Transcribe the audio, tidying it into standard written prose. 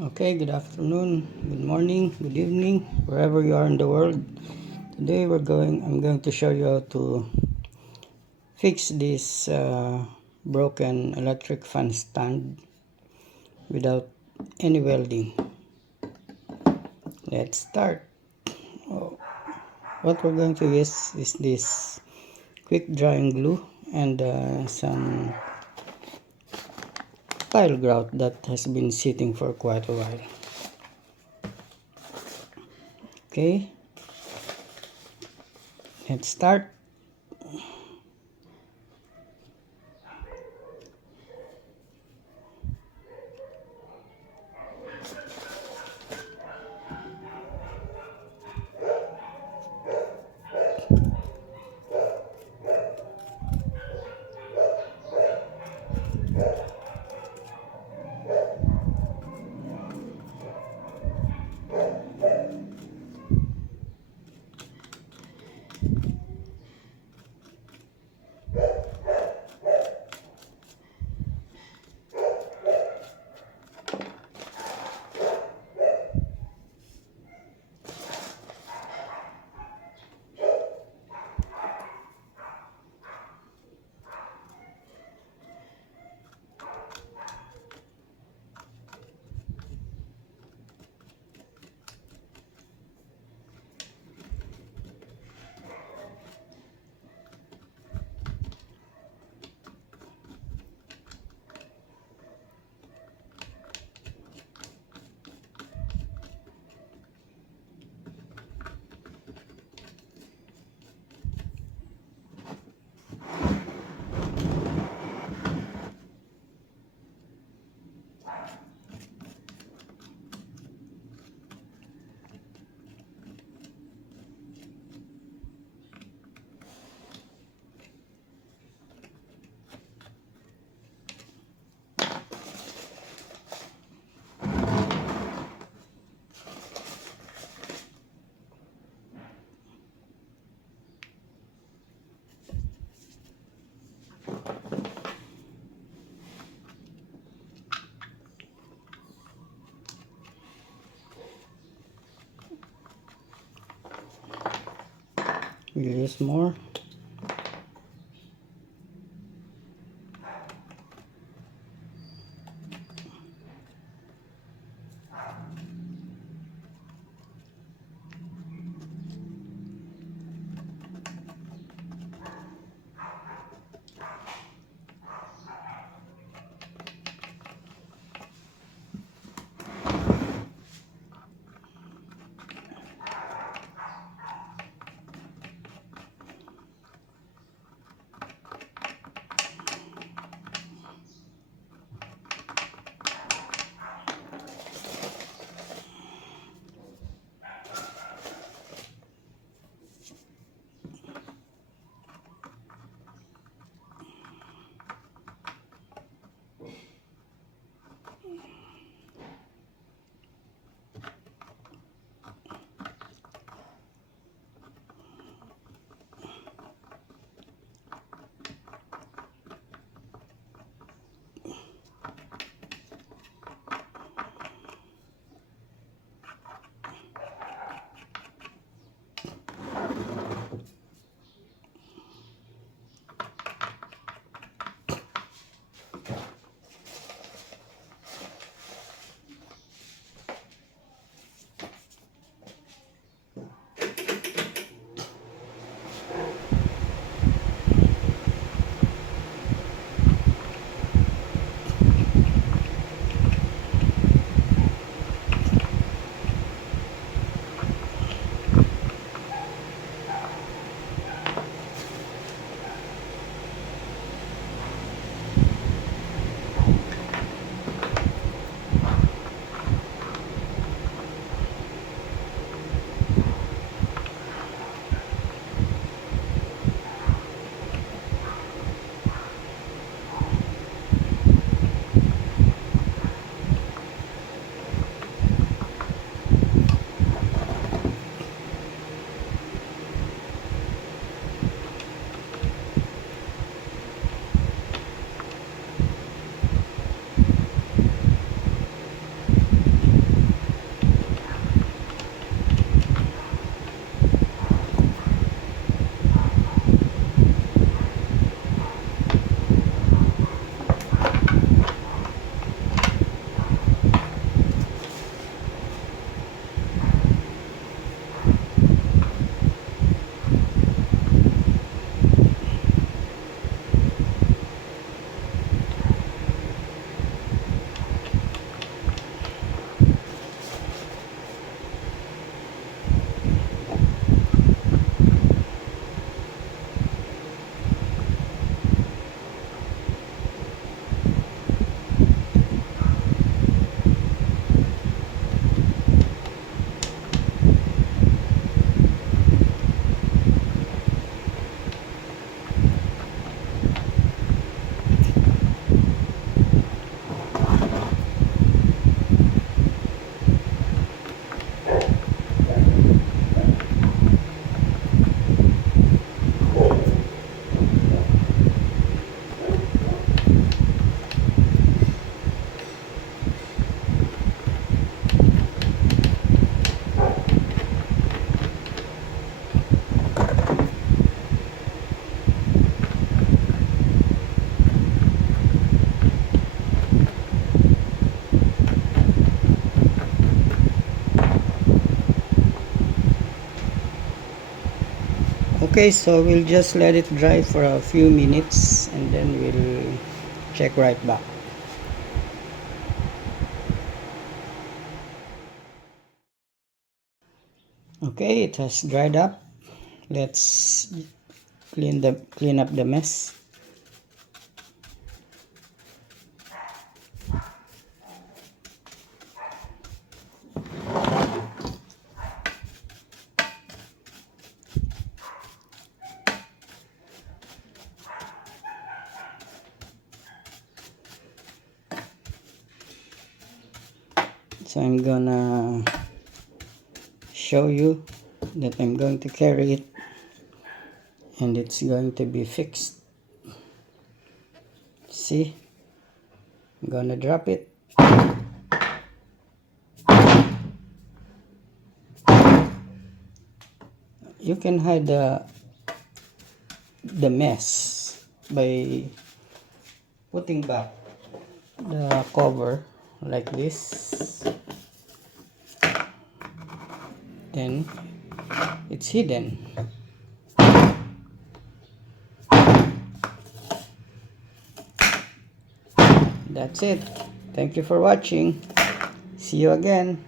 Okay, good afternoon, good morning, good evening, wherever you are in the world. Today I'm going to show you how to fix this broken electric fan stand without any welding. Let's start. Oh, what we're going to use is this quick drying glue and some tile grout that has been sitting for quite a while. Okay, let's start. We'll use more. Okay, so we'll just let it dry for a few minutes and then we'll check right back. Okay, it has dried up. Let's clean up the mess. So I'm gonna show you that I'm going to carry it and it's going to be fixed. See, I'm gonna drop it. You can hide the mess by putting back the cover like this, then it's hidden. That's it. Thank you for watching. See you again.